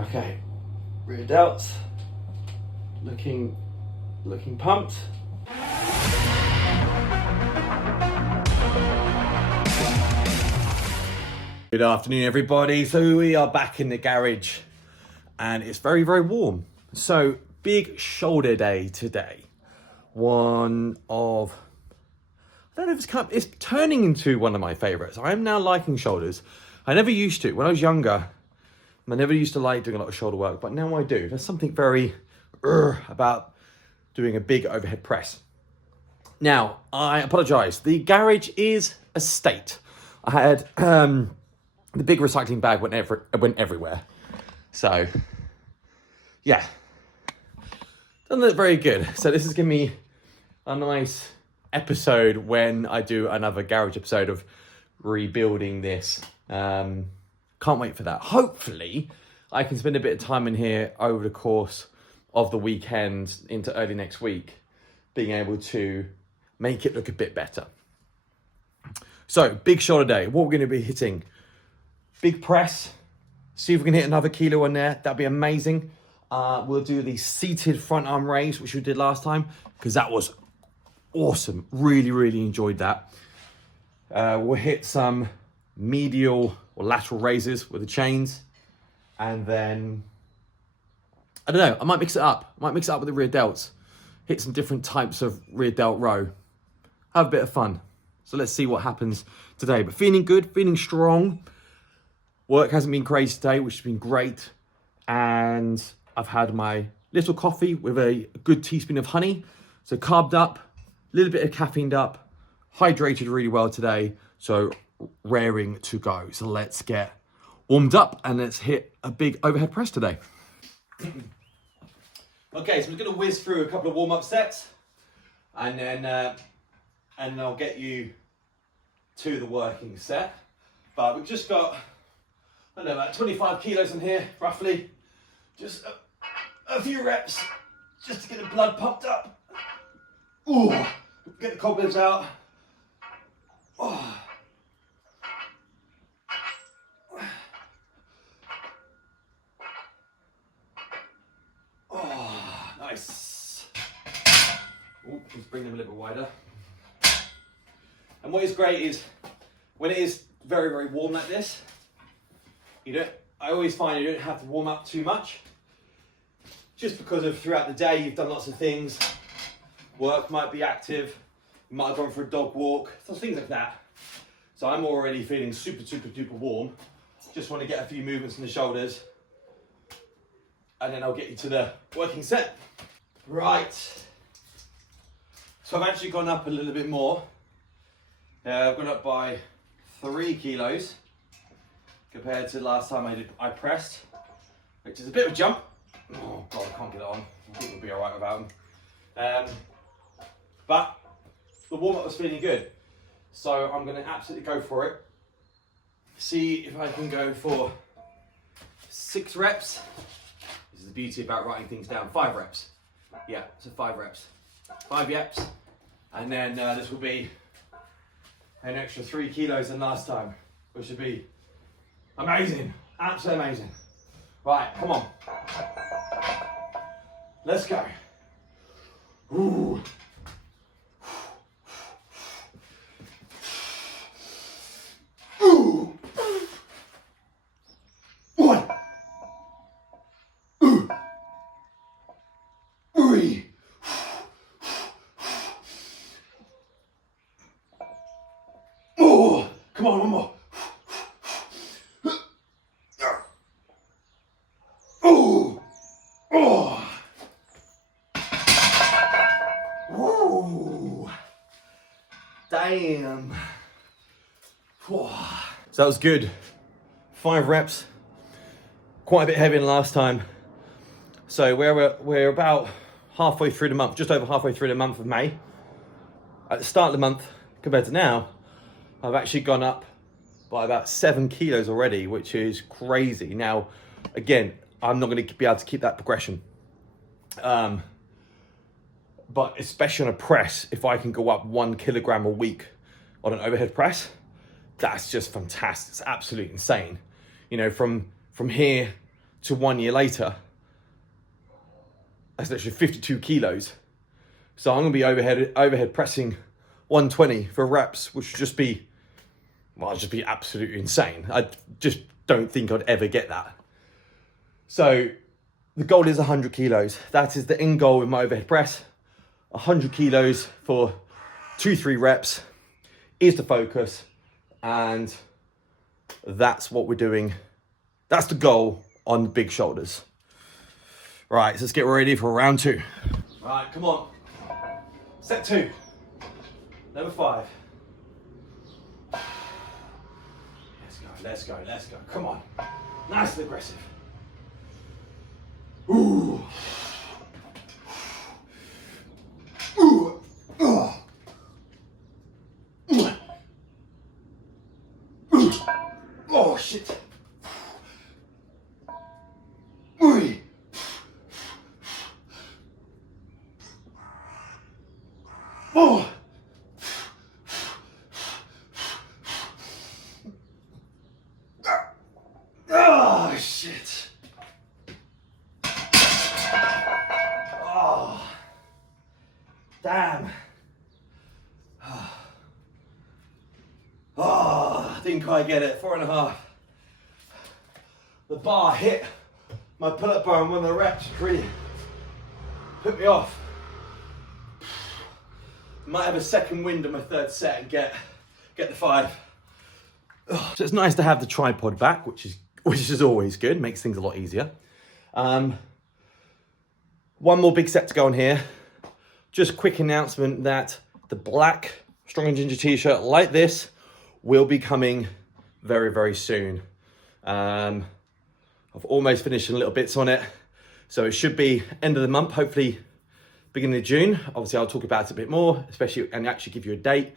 Okay, rear delts, looking pumped. Good afternoon, everybody. So we are back in the garage and it's very, very warm. So big shoulder day today. One of, I don't know if it's turning into one of my favorites. I am now liking shoulders. I never used to. When I was younger, I never used to like doing a lot of shoulder work, but now I do. There's something very about doing a big overhead press. Now, I apologize. The garage is a state. I had the big recycling bag went everywhere. So, yeah. Doesn't look very good. So this is giving me a nice episode when I do another garage episode of rebuilding this. Can't wait for that. Hopefully, I can spend a bit of time in here over the course of the weekend into early next week, being able to make it look a bit better. So, big shoulder day. What we're going to be hitting. Big press. See if we can hit another kilo on there. That'd be amazing. We'll do the seated front arm raise, which we did last time, because that was awesome. Really, really enjoyed that. We'll hit some medial or lateral raises with the chains. And then, I don't know, I might mix it up. I might mix it up with the rear delts. Hit some different types of rear delt row. Have a bit of fun. So let's see what happens today. But feeling good, feeling strong. Work hasn't been crazy today, which has been great. And I've had my little coffee with a good teaspoon of honey. So carbed up, a little bit of caffeined up, hydrated really well today. So raring to go. So let's get warmed up and let's hit a big overhead press today. Okay, so we're going to whiz through a couple of warm-up sets and then I'll get you to the working set. But we've just got, I don't know, about 25 kilos in here, roughly. Just a few reps, just to get the blood pumped up. Ooh, get the cobwebs out. Oh. Oh, nice. Ooh, let's bring them a little bit wider. And what is great is when it is very, very warm like this, I always find you don't have to warm up too much. Just because of throughout the day, you've done lots of things. Work might be active. You might have gone for a dog walk. So things like that. So I'm already feeling super, super, duper warm. Just want to get a few movements in the shoulders. And then I'll get you to the working set. Right. So I've actually gone up a little bit more. I've gone up by 3 kilos compared to the last time I pressed, which is a bit of a jump. Oh God, I can't get it on. I think we'll be all right without them. But the warm-up was feeling good. So I'm gonna absolutely go for it. See if I can go for 6 reps. This is the beauty about writing things down. 5 reps. Yeah, so 5 reps. 5 yeps. And then this will be an extra 3 kilos than last time, which would be amazing. Absolutely amazing. Right, come on. Let's go. Ooh. Ooh. 1. 3. Oh, come on, one more. Oh, oh. Ooh. Damn. Whoa. So that was good. 5 reps. Quite a bit heavier than last time. So we're about halfway through the month, just over halfway through the month of May. At the start of the month, compared to now, I've actually gone up by about 7 kilos already, which is crazy. Now, again, I'm not going to be able to keep that progression. But especially on a press, if I can go up 1 kilogram a week on an overhead press, that's just fantastic. It's absolutely insane. You know, from here to 1 year later, that's literally 52 kilos. So I'm gonna be overhead pressing 120 for reps, which would just be, well, it'd just be absolutely insane. I just don't think I'd ever get that. So the goal is 100 kilos. That is the end goal with my overhead press. 100 kilos for 2-3 reps is the focus. And that's what we're doing. That's the goal on the big shoulders. Right, so let's get ready for round 2. Right, come on. Set 2. Number 5. Let's go. Come on. Nice and aggressive. Ooh. Ooh. Oh, shit. Ooh. Oh. Oh, shit. Oh. Damn. Oh, didn't quite get it. 4.5. The bar hit my pull-up bar and one of the reps really put me off. Might have a second wind on my third set and get the 5. So it's nice to have the tripod back, which is always good. Makes things a lot easier. One more big set to go on here. Just quick announcement that the black Strong and Ginger t-shirt like this will be coming very, very soon. I've almost finished little bits on it. So it should be end of the month, hopefully beginning of June. Obviously, I'll talk about it a bit more, especially, and actually give you a date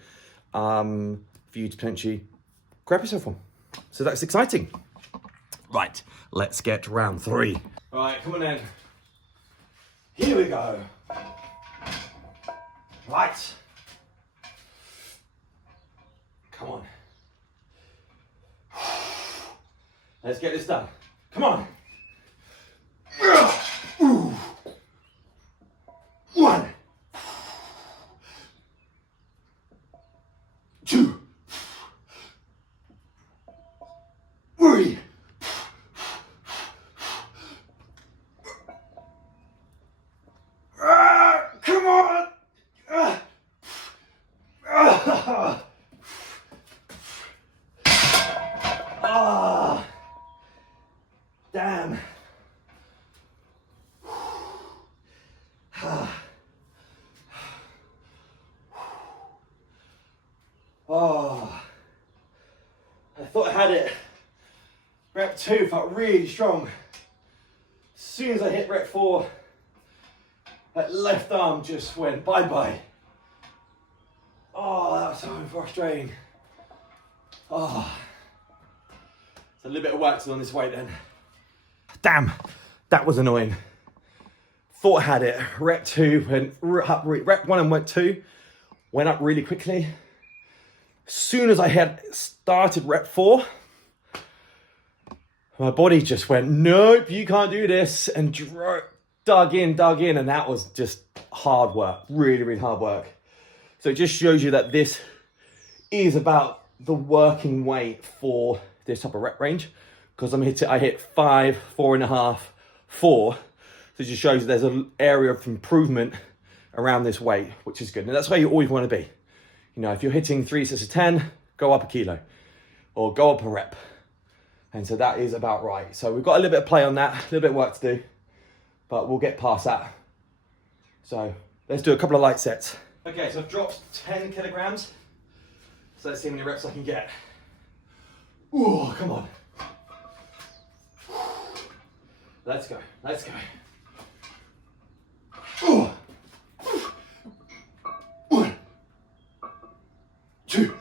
for you to potentially grab yourself one. So that's exciting. Right, let's get to round 3. All right, come on then. Here we go. Right. Come on. Let's get this done. Come on. 1, 2, 3. Come on. Damn. Oh, I thought I had it. Rep 2 felt really strong. As soon as I hit rep 4, that left arm just went bye-bye. Oh, that was so frustrating. Oh, it's a little bit of wax on this weight then. Damn, that was annoying. Thought I had it. Rep 2 went up, rep 1 and rep 2 went up really quickly. As soon as I had started rep 4, my body just went, nope, you can't do this, and dug in, and that was just hard work, really, really hard work. So it just shows you that this is about the working weight for this type of rep range, because I hit 5, 4.5, 4. So it just shows you there's an area of improvement around this weight, which is good. And that's where you always want to be. You know, if you're hitting 3 sets of 10, go up a kilo or go up a rep. And so that is about right. So we've got a little bit of play on that, a little bit of work to do, but we'll get past that. So let's do a couple of light sets. Okay, so I've dropped 10 kilograms. So let's see how many reps I can get. Ooh, come on. Let's go, let's go. Ooh. 1, 2,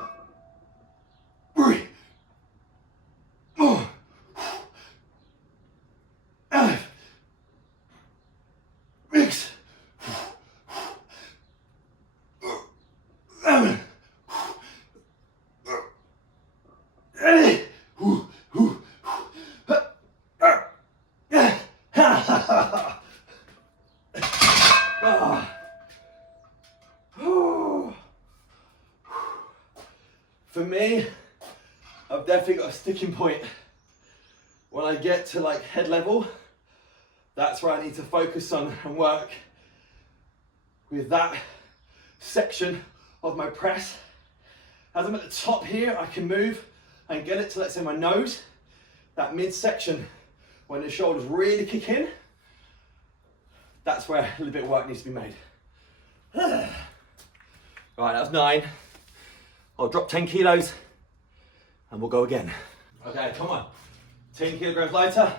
3, 4, 5, 6, 7, 8. for me, I've definitely got a sticking point. When I get to like head level, that's where I need to focus on and work with that section of my press. As I'm at the top here, I can move and get it to, let's say, my nose. That midsection, when the shoulders really kick in, that's where a little bit of work needs to be made. Right, that was 9. I'll drop 10 kilos and we'll go again. Okay, come on. 10 kilograms lighter.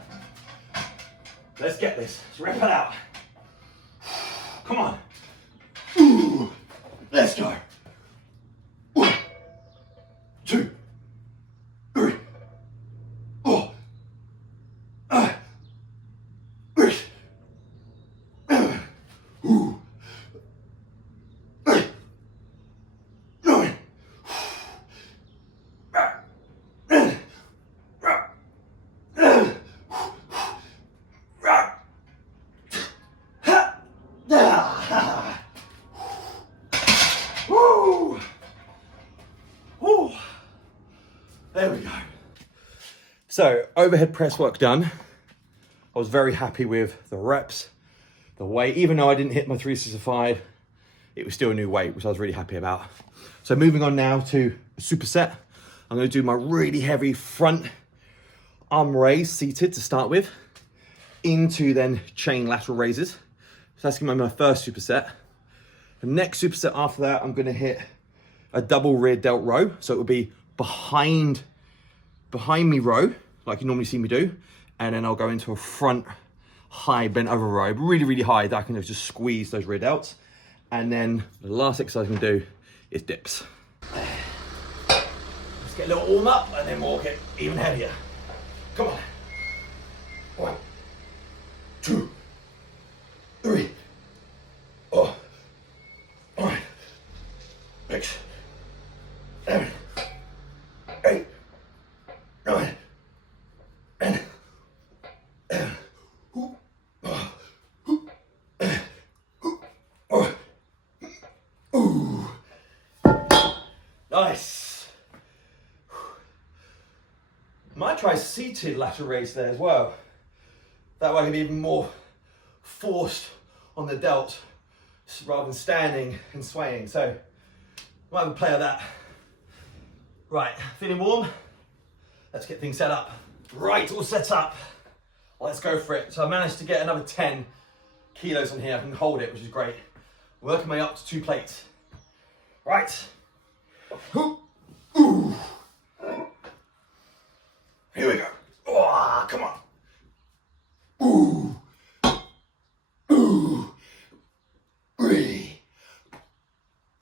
Let's get this. Let's rip it out. Come on. Ooh, let's go. 1, 2, 3, 4, 5, 6, 7, 8, 9, 10. There we go. So overhead press work done. I was very happy with the reps, the weight. Even though I didn't hit my 365, it was still a new weight, which I was really happy about. So moving on now to a superset. I'm going to do my really heavy front arm raise seated to start with, into then chain lateral raises. So that's going to be my first superset. The next superset after that, I'm going to hit a double rear delt row. So it will be behind me row, like you normally see me do. And then I'll go into a front high bent over row, really, really high, that I can just squeeze those rear delts. And then the last exercise I'm gonna do is dips. Let's get a little warm up and then we'll get even heavier. Come on. 1, 2, 3, 4, 5, 6, 7, 8, 9, 10. Nice. Might try seated lateral raise there as well. That way I can be even more forced on the delt rather than standing and swaying. So we'll have a play of that. Right, feeling warm? Let's get things set up. Right, all set up. Let's go for it. So I managed to get another 10 kilos on here. I can hold it, which is great. Working my way up to 2 plates. Right. Ooh. Here we go. Oh, come on. Ooh. 3,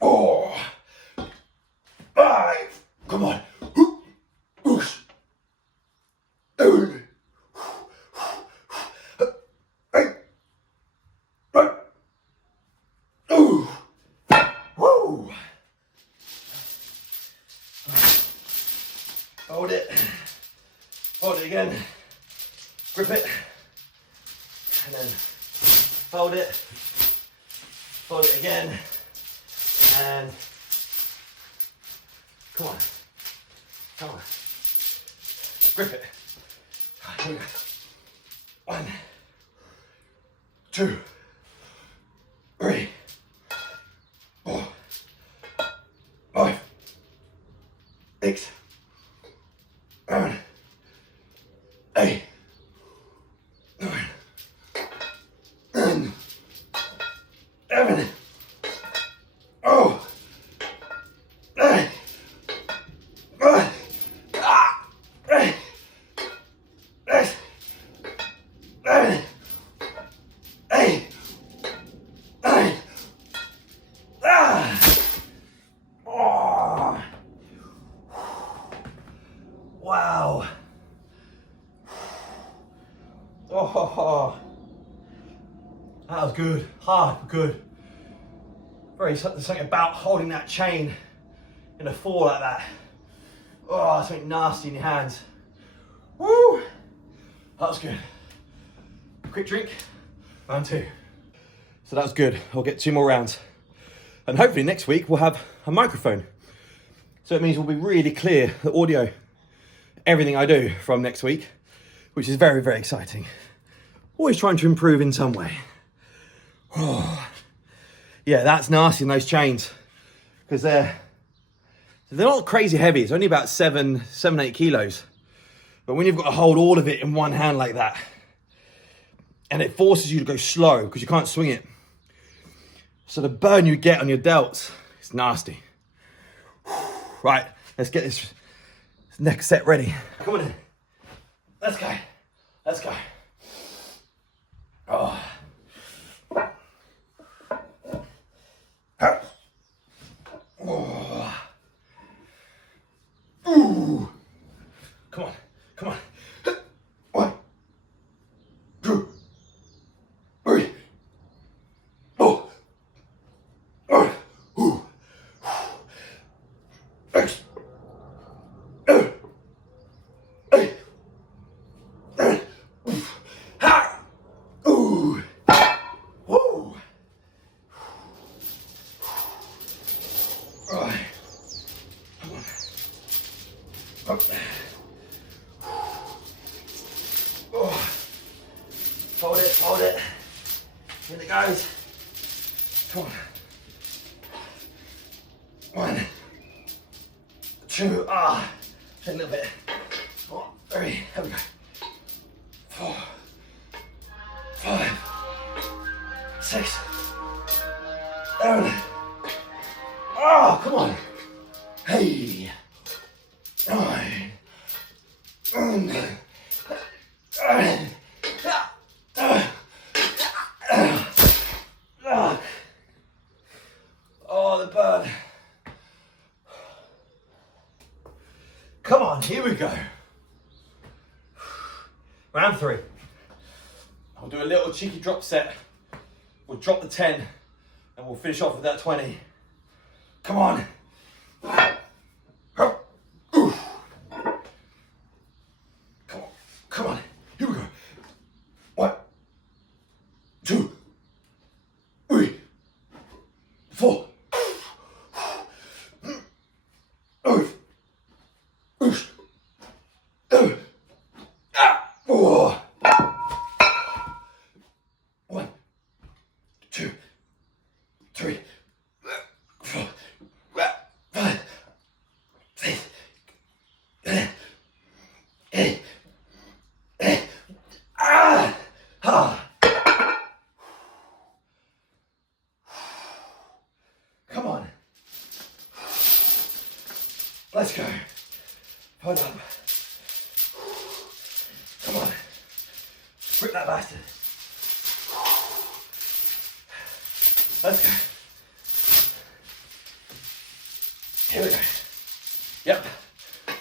4, 5. Come on. 7, 8. Woo. Hold it. Hold it again. Grip it. And then hold it. Hold it again. And come on. Come on. Grip it. Here we go. 1, 2, 3, 4, 5, 6, 7, 8, 9, 10, 11, 9, 5, 8, 6, 7, 8, 9. Oh. Wow. Oh, that was good. Hard, good. Very something about holding that chain in a fall like that. Oh, something nasty in your hands. Woo! That was good. Quick drink, round 2. So that was good. I'll get 2 more rounds. And hopefully next week we'll have a microphone. So it means we'll be really clear, the audio, everything I do from next week, which is very, very exciting. Always trying to improve in some way. Oh. Yeah, that's nasty in those chains, because they're not crazy heavy. It's only about 8 kilos. But when you've got to hold all of it in one hand like that, and it forces you to go slow because you can't swing it. So the burn you get on your delts, it's nasty. Right, let's get this next set ready. Come on in. Let's go. Let's go. Oh. Oh. Ooh. Come on, come on. 1, 2, 3, 4. Ooh. 6, 7, 8, 9. Ha! Ooh. Woo. All right. Come on. Up. Oh. Hold it. Here it goes. Come on. 1, 2, take a little bit. 3, here we go. 4, 5, 6, 7. Oh, come on. Hey. 9. Oh, the burn. Come on, here we go. Round 3. I'll do a little cheeky drop set. We'll drop the 10 and we'll finish off with that 20. Come on. Come on. Here we go. 1, 2, 3, 4. Come on. Let's go. Hold up. Come on. Grip that bastard. Let's go. Here we go. Yep.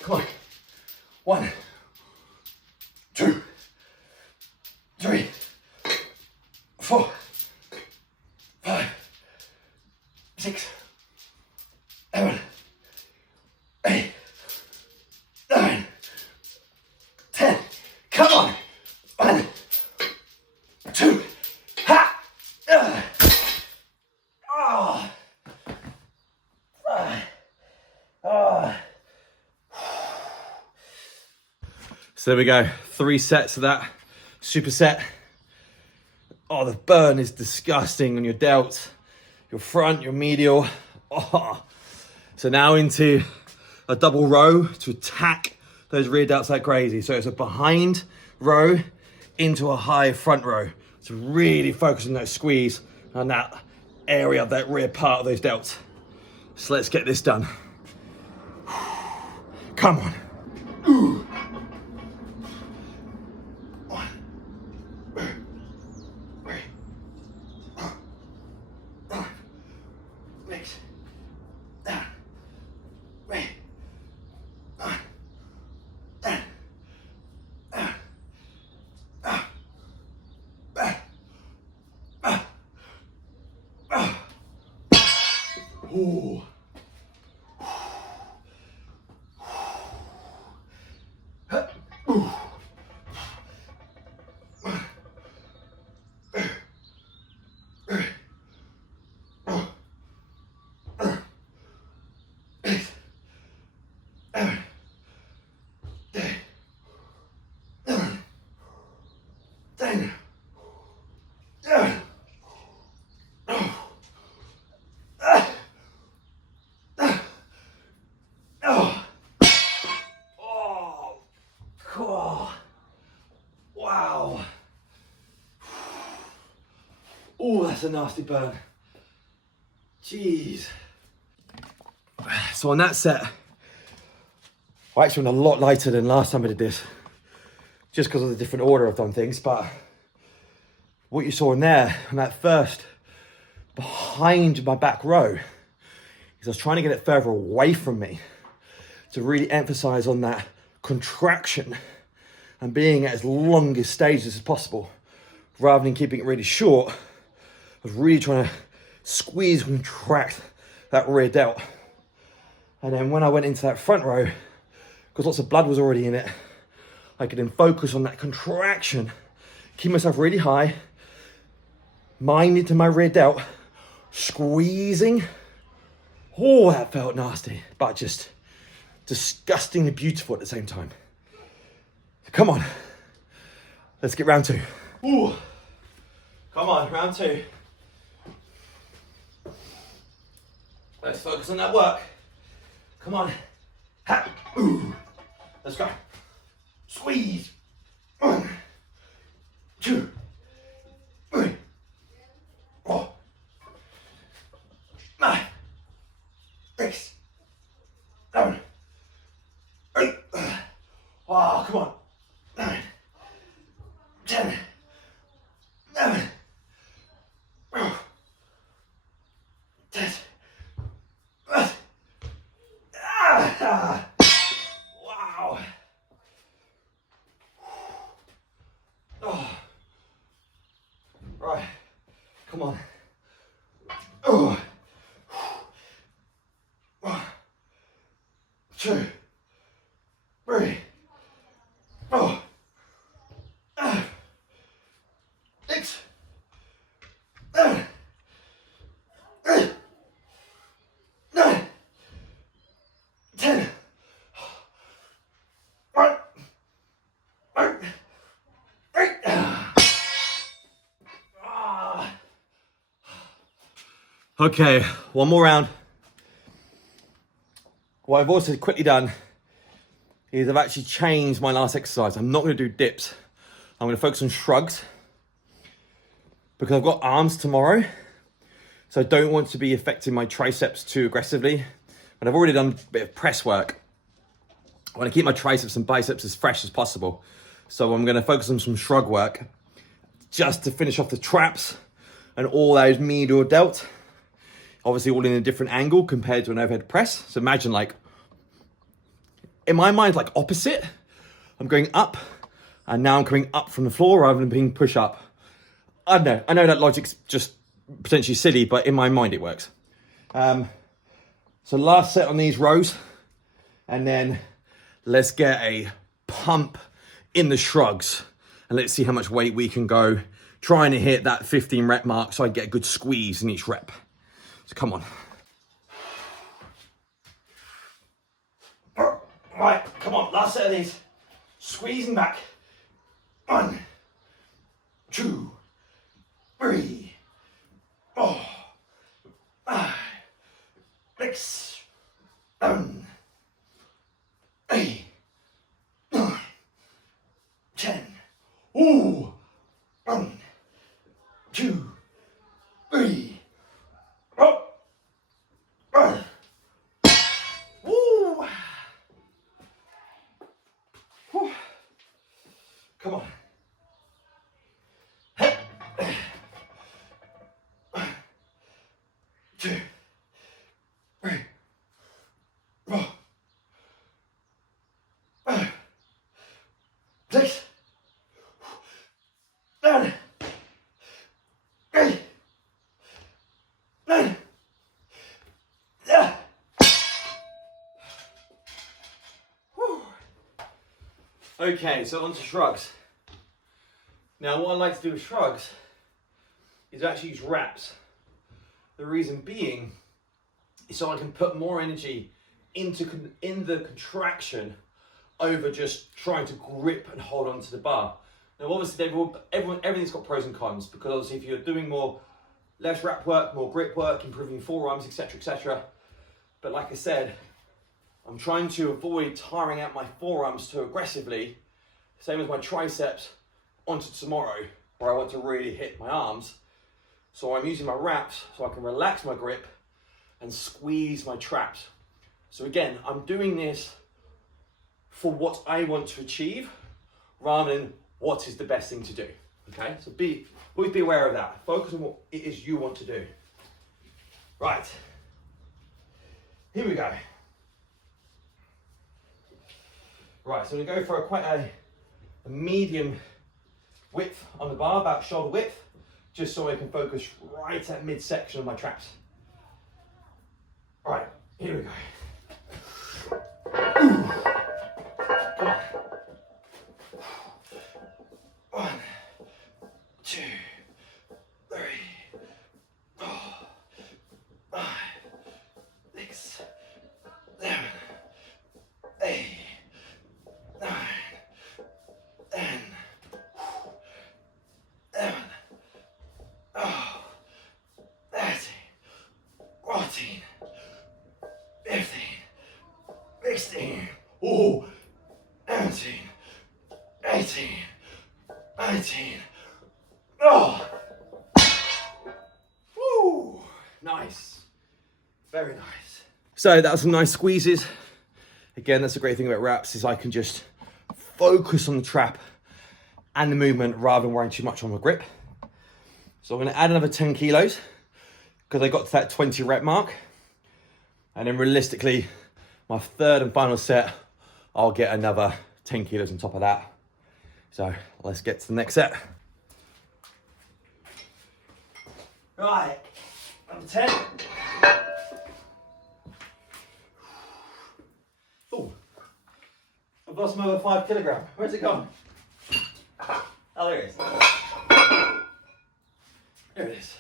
Come on. 1, 2, 3, 4, 5, 6, 7, 8, 9, 10. Come on. 1, 2, ha! So there we go, 3 sets of that superset. Oh, the burn is disgusting on your delts, your front, your medial. Oh. So now into a double row to attack those rear delts like crazy. So it's a behind row into a high front row. So really focus on that squeeze on that area of that rear part of those delts. So let's get this done. Come on. Ooh. 1, 2, 3, 4, 5, 6, 7, 8, 9, 10. Ooh. Ooh. Wow. Oh, that's a nasty burn. Jeez. So on that set, I actually went a lot lighter than last time I did this, just because of the different order I've done things. But what you saw in there, on that first, behind my back row, is I was trying to get it further away from me to really emphasize on that contraction and being at as long as stages as possible, rather than keeping it really short. I was really trying to squeeze and contract that rear delt. And then when I went into that front row, because lots of blood was already in it, I could then focus on that contraction, keep myself really high, mind into my rear delt, squeezing. Oh, that felt nasty, but just disgustingly beautiful at the same time. So come on, let's get round 2. Ooh. Come on, round 2. Let's focus on that work. Come on. Ha. Ooh. Let's go. Squeeze. 1, 2, 3, 4, 5, 6, 7, 8. Wow, come on. 9, 10, 11, 12, 10. Wow. Oh. Right. Come on. Oh. 1, 2, 3, 4, 5, 6, 7, 8, 9, 10. 1, 2, 3. Okay, one more round. What I've also quickly done is I've actually changed my last exercise. I'm not going to do dips. I'm going to focus on shrugs because I've got arms tomorrow. So I don't want to be affecting my triceps too aggressively. But I've already done a bit of press work. I want to keep my triceps and biceps as fresh as possible. So I'm going to focus on some shrug work just to finish off the traps and all those medial delt. Obviously all in a different angle compared to an overhead press. So imagine like, in my mind, like opposite. I'm going up and now I'm coming up from the floor rather than being push up. I know that logic's just potentially silly, but in my mind it works. So last set on these rows, and then let's get a pump in the shrugs and let's see how much weight we can go, trying to hit that 15 rep mark so I get a good squeeze in each rep. So come on. Right, come on, last set of these. Squeezing back. 1, 2, 3, 4, 5, 6, 7, 8, 9, 10. Ooh. 1, 2, 3. Oh. Woo. Whew. Come on. 1, 2, 3, 4, 5, 6, 7, 8, 9. Yeah. Whew. Okay, so on to shrugs. Now what I like to do with shrugs is actually use wraps. The reason being is so I can put more energy in the contraction over just trying to grip and hold onto the bar. Now obviously everything's got pros and cons, because obviously if you're doing less rep work, more grip work, improving your forearms, etc, etc. But like I said, I'm trying to avoid tiring out my forearms too aggressively, same as my triceps, onto tomorrow, where I want to really hit my arms. So I'm using my wraps so I can relax my grip and squeeze my traps. So again, I'm doing this for what I want to achieve rather than what is the best thing to do. Okay, so always be aware of that. Focus on what it is you want to do. Right, here we go. Right, so I'm gonna go for quite a medium width on the bar, about shoulder width, just so I can focus right at midsection of my traps. All right, here we go. Ooh. Come on. 1, 2, 3, 4, 5, 6, 7, 8, 9, 10, 11, 13, 14, 15, 16, 17, 18, 19. Oh, woo, nice, very nice. So that was some nice squeezes. Again, that's a great thing about wraps, is I can just focus on the trap and the movement rather than worrying too much on my grip. So I'm going to add another 10 kilos because I got to that 20 rep mark. And then realistically, my third and final set, I'll get another 10 kilos on top of that. So let's get to the next set. Right, number 10. Oh, I've lost my other 5 kilograms. Where's it gone? Oh, there it is. There it is.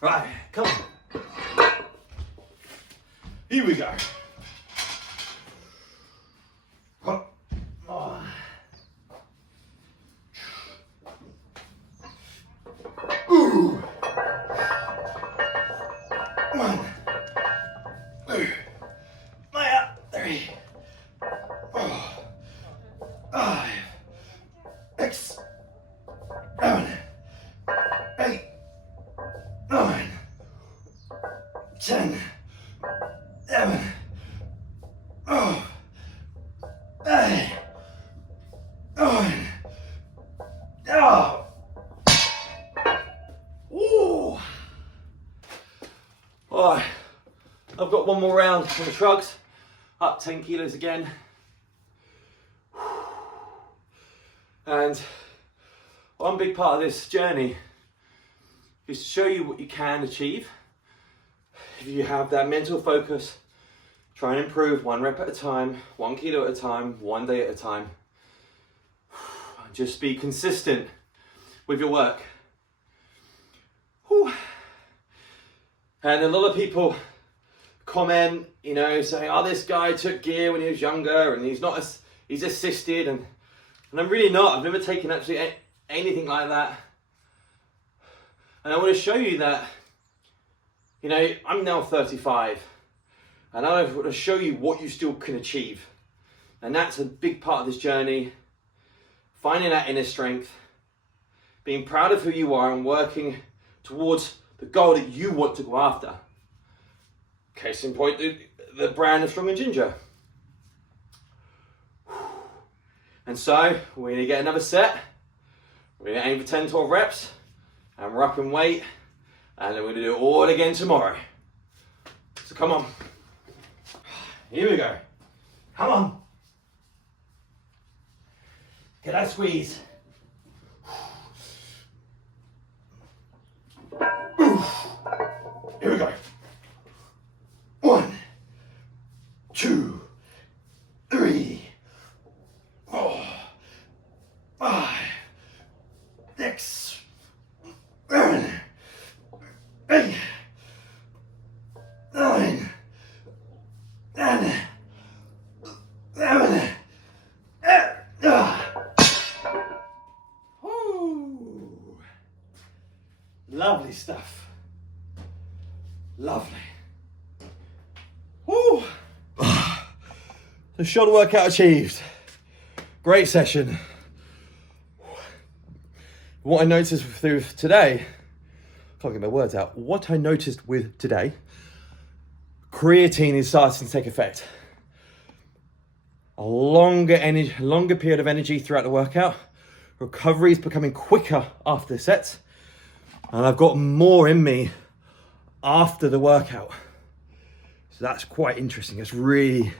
Right, come on. Here we go. Ooh. 1, 2, 3, 4, 5, 6, 7, 8, 9, 10, 11, 12, 8, 9. Oh. Ooh. All right, I've got one more round for the shrugs. Up 10 kilos again. And one big part of this journey is to show you what you can achieve. If you have that mental focus, try and improve 1 rep at a time, 1 kilo at a time, 1 day at a time. Just be consistent with your work. Whew. And a lot of people comment, you know, saying, oh, this guy took gear when he was younger and he's assisted. And I'm really not. I've never taken absolutely anything like that. And I want to show you that, you know, I'm now 35 and I want to show you what you still can achieve. And that's a big part of this journey. Finding that inner strength, being proud of who you are and working towards the goal that you want to go after. Case in point, the brand of Strong and Ginger. And so, we're going to get another set. We're going to aim for 10, 12 reps. And we're up in weight. And then we're going to do it all again tomorrow. So come on. Here we go. Come on. Get that squeeze. Here we go. 1, 2, 3, 4, 5, 6, 7, 8, 9, 10, 11, Lovely stuff. Lovely. Woo! The shoulder workout achieved. Great session. What I noticed through today, can't get my words out. What I noticed with today, creatine is starting to take effect. A longer period of energy throughout the workout. Recovery is becoming quicker after the sets. And I've got more in me after the workout. So that's quite interesting. It's really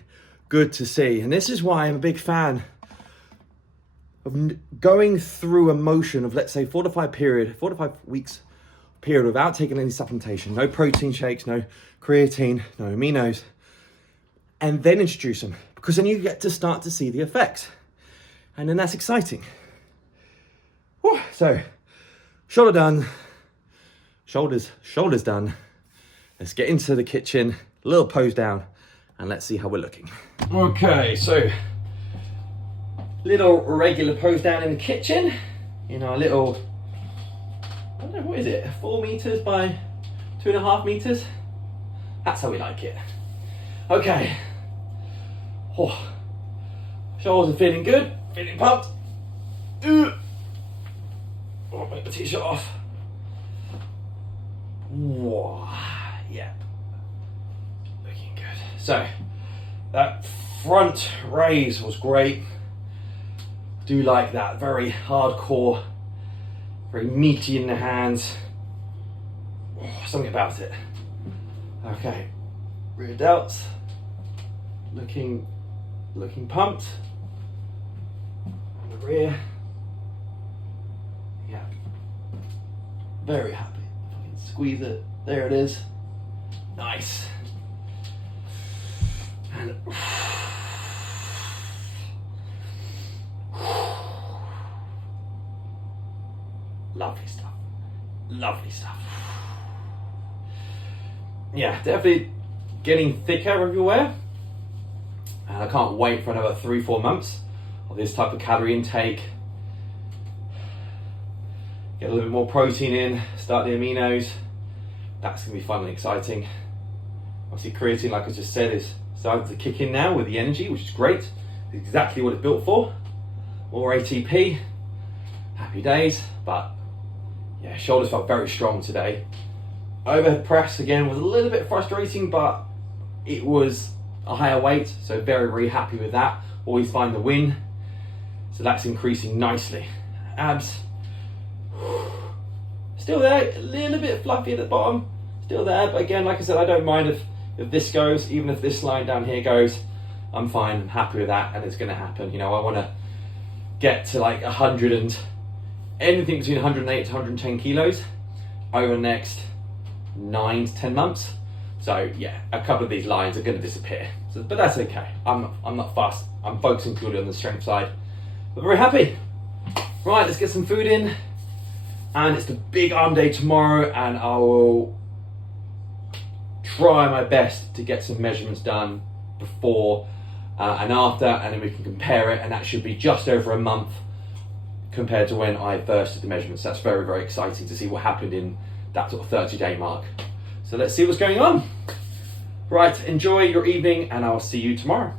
good to see. And this is why I'm a big fan of going through a motion of, let's say, 4 to 5 weeks period without taking any supplementation. No protein shakes, no creatine, no aminos. And then introduce them. Because then you get to start to see the effects. And then that's exciting. Whew. So, shoulder done. Shoulders done. Let's get into the kitchen, a little pose down, and let's see how we're looking. Okay, so little regular pose down in the kitchen, in our little, I don't know, what is it, 4 meters by 2.5 meters? That's how we like it. Okay. Oh. Shoulders are feeling good, feeling pumped. Oh, make the t-shirt off. Whoa, yeah, looking good. So that front raise was great. Do like that, very hardcore, very meaty in the hands. Oh, something about it. Okay, rear delts, looking pumped. On the rear, yeah, very happy. Squeeze it, there it is. Nice. And lovely stuff. Lovely stuff. Yeah, definitely getting thicker everywhere. And I can't wait for another 3-4 months of this type of calorie intake. Get a little bit more protein in, start the aminos. That's gonna be fun and exciting. Obviously creatine, like I just said, is starting to kick in now with the energy, which is great. It's exactly what it's built for. More ATP, happy days. But yeah, shoulders felt very strong today. Overhead press again was a little bit frustrating, but it was a higher weight, so very, very happy with that. Always find the win. So that's increasing nicely. Abs, still there, a little bit fluffy at the bottom, still there, but again, like I said, I don't mind if this goes, even if this line down here goes, I'm fine, I'm happy with that, and it's gonna happen. You know, I wanna get to like 100 and anything between 108 to 110 kilos over the next 9 to 10 months. So yeah, a couple of these lines are gonna disappear, but that's okay. I'm not fussed. I'm focusing purely on the strength side, but very happy. Right, let's get some food in. And it's the big arm day tomorrow, and I will try my best to get some measurements done before and after, and then we can compare it, and that should be just over a month compared to when I first did the measurements. That's very, very exciting to see what happened in that sort of 30-day mark. So let's see what's going on. Right, enjoy your evening, and I'll see you tomorrow.